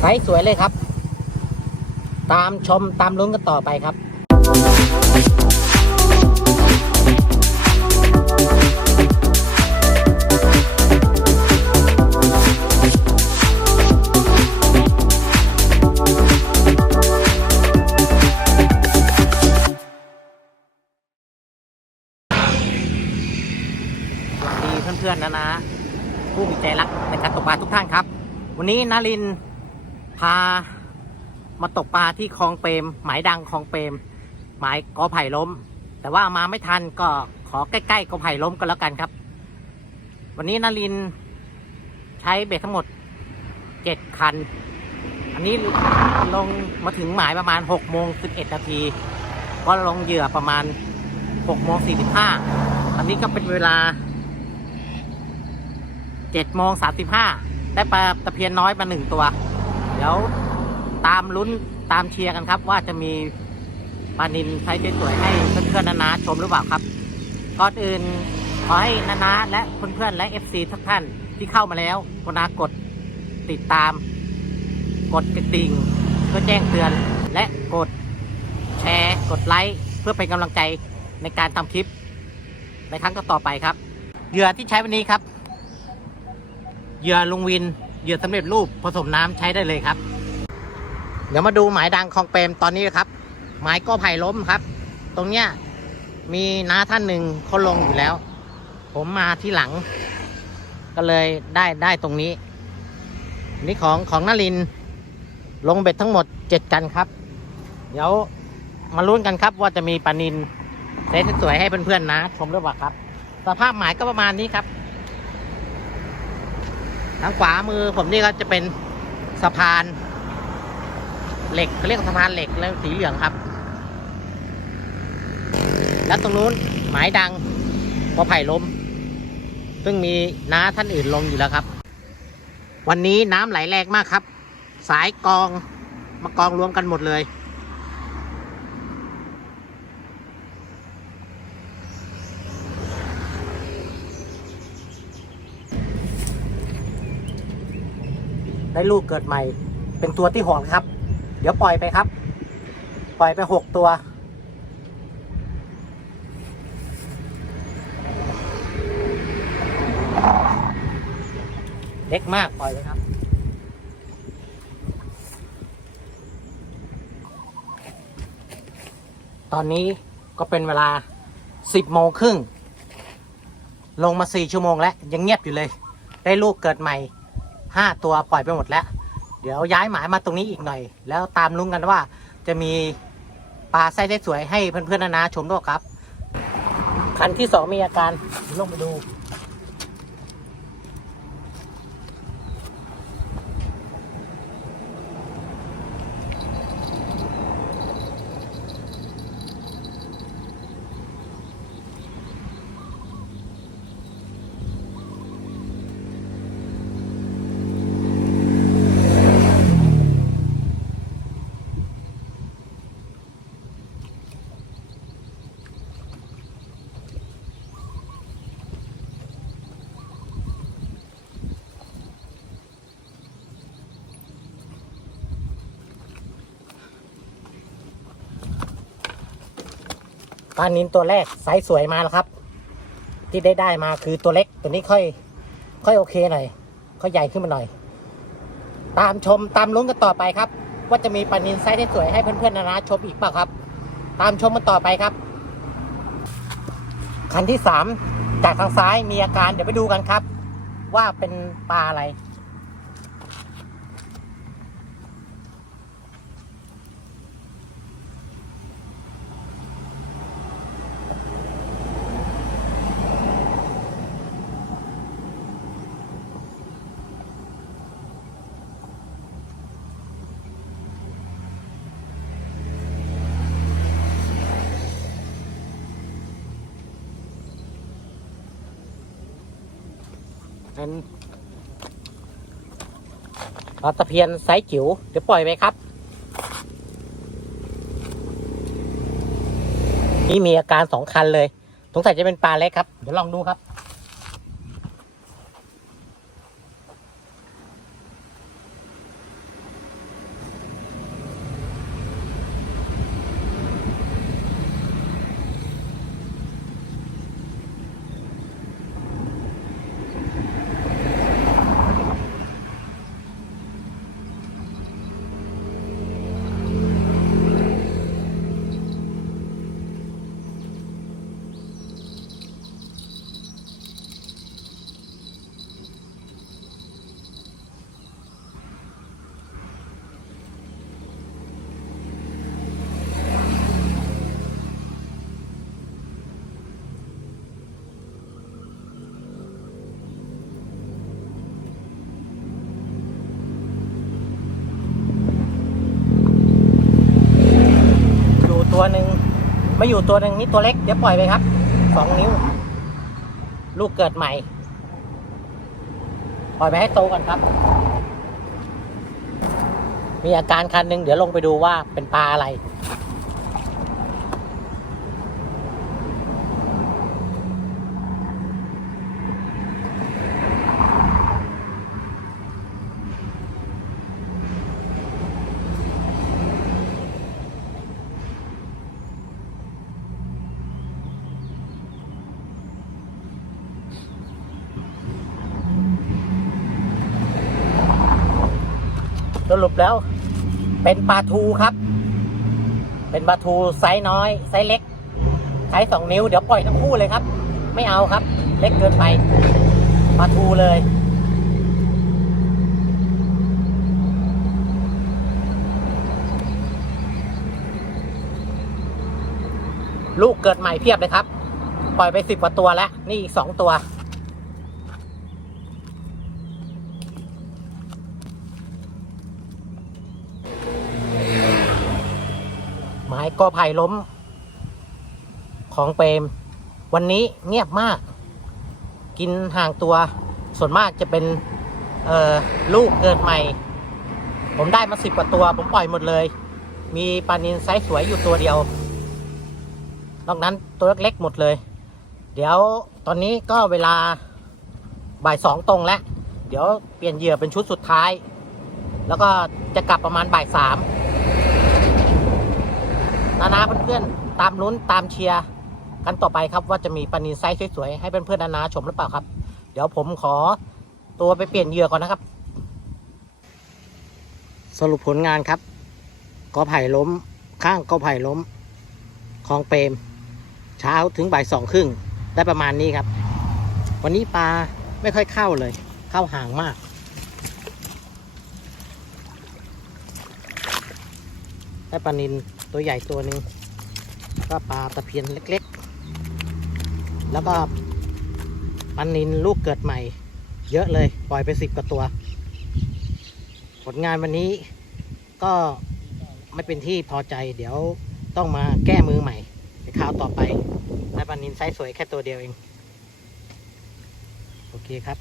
ไซส์สวยเลยครับ ตามชมตามลุ้นกันต่อไปครับสวัสดีเพื่อนๆนะนะผู้มีใจรักในการตกปลาทุกท่านครับ วันนี้นาริน พามาตกปลาที่คลองเปรมหมายดังคลองเปรมหมายกอไผ่ล้ม แต่ว่ามาไม่ทันก็ขอใกล้ๆกอไผ่ล้มก็แล้วกันครับ วันนี้นารินใช้เบ็ดทั้งหมดเจ็ดคัน อันนี้ลงมาถึงหมายประมาณ6โมง11นาทีก็ลงเหยื่อประมาณ6โมง45อันนี้ก็เป็นเวลาเจ็ดโมงสามสิบห้าได้ปลาตะเพียนน้อยมาหนึ่งตัว เดี๋ยวตามลุ้นตามเชียร์กันครับ ว่าจะมีปลานินไซส์สวยๆให้เพื่อนๆนานาชมหรือเปล่าครับก่อนอื่นขอให้นานาและเพื่อนๆและ FC ทุกท่านที่เข้ามาแล้วกรุณากดติดตาม กดกระดิ่งเพื่อแจ้งเตือน และกดแชร์กดไลค์เพื่อเป็นกำลังใจในการทำคลิป ในครั้งต่อไปครับเหยื่อที่ใช้วันนี้ครับเหยื่อลุงวิน เหยื่อสำเร็จรูปผสมน้ำใช้ได้เลยครับ เดี๋ยวมาดูหมายดังของเปรมตอนนี้นะครับ หมายก็ไผ่ล้มครับ ตรงเนี้ยมีน้าท่านหนึ่งเขาลงอยู่แล้ว ผมมาที่หลัง ก็เลยได้ได้ตรงนี้ นี่ของของนาริน ลงเบ็ดทั้งหมดเจ็ดกันครับ เดี๋ยวมาลุ้นกันครับว่าจะมีปลานินเซตสวยให้เพื่อนๆนะ ชมหรือเปล่าครับ สภาพหมายก็ประมาณนี้ครับ ทางขวามือผมนี่ก็จะเป็นสะพาน เหล็กเขาเรียกสะพานเหล็กแล้วสีเหลืองครับ แล้วตรงนู้นหมายดังพอไผ่ล้ม ซึ่งมีน้าท่านอื่นลงอยู่แล้วครับ วันนี้น้ำไหลแรงมากครับ สายกองมากองรวมกันหมดเลย ได้ลูกเกิดใหม่ เป็นตัวที่หกครับ เดี๋ยวปล่อยไปครับ ปล่อยไปหกตัว เล็กมากปล่อยไปครับตอนนี้ก็เป็นเวลาสิบโมงครึ่ง ลงมาสี่ชั่วโมงแล้ว ยังเงียบอยู่เลย ได้ลูกเกิดใหม่ ห้าตัวปล่อยไปหมดแล้ว เดี๋ยวย้ายหมายมาตรงนี้อีกหน่อย แล้วตามลุ้นกันว่าจะมีปลาไส้ได้สวยให้เพื่อนๆนานาชมด้วยครับ คันที่สองมีอาการลงไปดู ปลานินตัวแรกไซส์สวยมาแล้วครับ ที่ได้ได้มาคือตัวเล็กตัวนี้ค่อย ค่อยโอเคหน่อยค่อยใหญ่ขึ้นมาหน่อย ตามชมตามลุ้นกันต่อไปครับ ว่าจะมีปลานินไซส์ที่สวยให้เพื่อนๆนานาชมอีกเปล่าครับ ตามชมกันต่อไปครับ คันที่สามจากทางซ้ายมีอาการเดี๋ยวไปดูกันครับ ว่าเป็นปลาอะไร อันปลาตะเพียนไซส์จิ๋วเดี๋ยวปล่อยไปครับ นี่มีอาการสองคันเลย สงสัยจะเป็นปลาเล็กครับ เดี๋ยวลองดูครับ ตัวหนึ่งไม่อยู่ตัวหนึ่งนี่ตัวเล็ก เดี๋ยวปล่อยไปครับสองนิ้ว ลูกเกิดใหม่ ปล่อยไปให้โตกันครับ มีอาการคันหนึ่งเดี๋ยวลงไปดูว่าเป็นปลาอะไร รุปแล้ว เป็นปลาทูครับ เป็นปลาทูไซส์น้อย ไซส์เล็ก ไซส์สองนิ้ว เดี๋ยวปล่อยทั้งคู่เลยครับ ไม่เอาครับ เล็กเกินไป ปลาทูเลยลูกเกิดใหม่เพียบเลยครับ ปล่อยไปสิบกว่าตัวแล้ว นี่อีกสองตัว ม้กอไผ่ล้ม ของเปรม วันนี้เงียบมาก กินห่างตัว ส่วนมากจะเป็นลูกเกิดใหม่ ผมได้มาสิบกว่าตัว ผมปล่อยหมดเลย มีปลานินไซส์สวยอยู่ตัวเดียวนอกนั้นตัวเล็กๆหมดเลย เดี๋ยวตอนนี้ก็เวลาบ่ายสองตรงแล้ว เดี๋ยวเปลี่ยนเหยื่อเป็นชุดสุดท้าย แล้วก็จะกลับประมาณบ่ายสาม นานาเพื่อนๆ ตามลุ้นตามเชียร์กันต่อไปครับว่าจะมีปลานินไซส์สวยๆ ให้เพื่อนๆนานาชมหรือเปล่าครับ เดี๋ยวผมขอตัวไปเปลี่ยนเหยื่อก่อนนะครับ สรุปผลงานครับกอไผ่ล้ม ข้างกอไผ่ล้มคลองเปรมเช้าถึงบ่ายสองครึ่งได้ประมาณนี้ครับ วันนี้ปลาไม่ค่อยเข้าเลย เข้าห่างมากได้ปลานิน ตัวใหญ่ตัวหนึ่งก็ปลาตะเพียนเล็กๆ แล้วก็ปลานินลูกเกิดใหม่ เยอะเลยปล่อยไปสิบกว่าตัว ผลงานวันนี้ก็ไม่เป็นที่พอใจ เดี๋ยวต้องมาแก้มือใหม่ในคราวต่อไปได้ปลานินไซส์สวยแค่ตัวเดียวเอง โอเคครับ